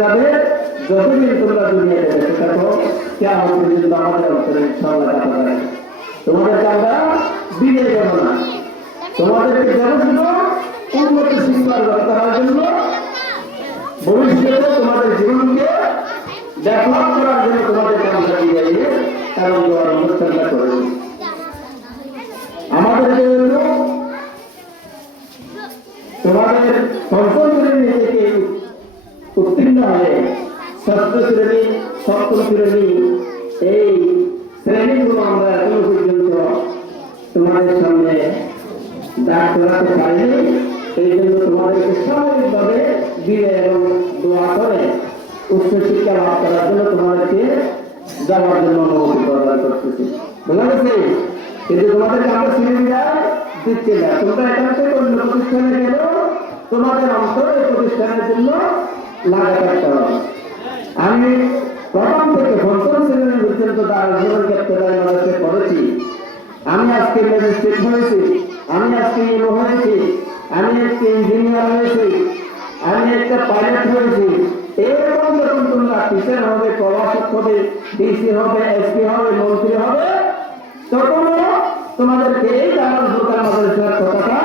যাবে যতদিন তোমরা দুনিয়াতে বেঁচে থাকো কিয়ামত পর্যন্ত আমাদের অন্তরে ইনশাআল্লাহ কাটা যাবে। তোমাদেরকে আমরা বিদায় দেব না, তোমাদেরকে দেব উন্নত শিক্ষার করার জন্য, ভবিষ্যতে তোমাদের জীবনকে ডেভেলপ করার জন্য তোমাদেরকে আমরা বিদায় দিয়ে কারণ দেওয়ার অনুষ্ঠানটা করেছি। আমাদেরকে তোমাদের পঞ্চম শ্রেণী থেকে উত্তীর্ণ হয়ে ষষ্ঠ শ্রেণী, সপ্তম শ্রেণী এই শ্রেণীগুলো আমরা এখনো পর্যন্ত তোমাদের সামনে দাঁড় করাতে পারিনি। এই জন্য তোমাদেরকে স্বাভাবিকভাবে বিদায় এবং দোয়া করে উচ্চশিক্ষা লাভ করার জন্য তোমাদেরকে যাওয়ার জন্য অনুমতি প্রদান করতেছি। বোঝা গেছে? কিন্তু তোমাদেরকে আমরা সুবিধা দিচ্ছি না। তোমরা এখান থেকে অন্য প্রতিষ্ঠানে গেলেও তোমাদের অন্তর এই প্রতিষ্ঠানের জন্য লাগা থাকতে হবে। আমি প্রথম থেকে পঞ্চম শ্রেণী পর্যন্ত করেছি। আমি আজকে ম্যাজিস্ট্রেট হয়েছি, আমি আজকে ইউনো হয়েছি, আমি আজকে ইঞ্জিনিয়ার হয়েছি, আমি একটা পাইলট হয়েছি। এরকম যখন তোমরা টিচার হবে, প্রভাষক হবে, ডিসি হবে, এসপি হবে, মন্ত্রী হবে, তখনও তোমাদেরকে এই জামাল ফুরকান মাদ্রাসার কথাটা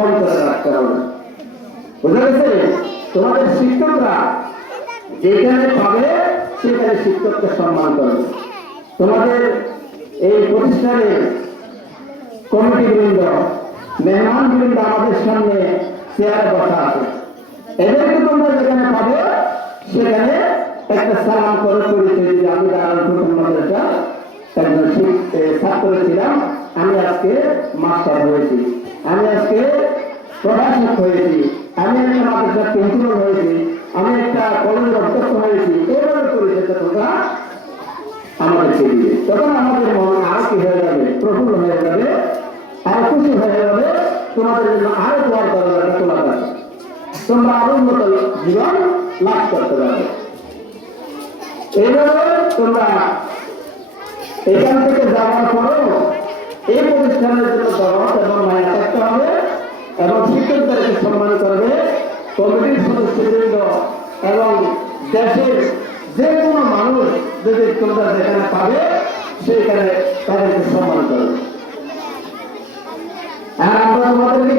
অন্তরে রাখতে হবে। বুঝা গেছে? তোমাদের শিক্ষকরা যেখানে পাবে সেখানে শিক্ষককে সম্মান করবে। তোমাদের এই প্রতিষ্ঠানের কমিটি বৃন্দ, মেহমান বৃন্দ আমাদের সামনে চেয়ারে বসা আছে, এদেরকে তোমরা যেখানে পাবে সেখানে একটা সালাম করে পরিচয় দিবে। আমি জামাল ফুরকান মাদ্রাসা একজন ছাত্র ছিলাম, আমি আজকে মাস্টার হয়েছি, আমি আজকে প্রভাষক হয়েছি, আমি একটা মাদ্রাসার প্রিন্সিপাল হয়েছি, আমি একটা কলেজের অধ্যক্ষ হয়েছি। এভাবে পরিচয়টা তোমরা আমাদেরকে দিবে। তখন আমাদের মন আরো কি হয়ে যাবে? প্রফুল্ল হয়ে যাবে, আরো খুশি হয়ে যাবে। তোমাদের জন্য আরো দোয়ার দরজাটা খোলা যাবে, তোমরা আরো উন্নত জীবন লাভ করতে পারবে। এইভাবে তোমরা এখান থেকে যাওয়ার পরেও এই প্রতিষ্ঠানের জন্য দরদ এবং মায়া থাকতে হবে এবং শিক্ষকদেরকে সম্মান করবে, কমিটির সদস্যবৃন্দ এবং দেশের যে কোনো মানুষ যদি তোমরা যেখানে পাবে সেখানে তাদেরকে সম্মান করবে। আর আমরা তোমাদেরকে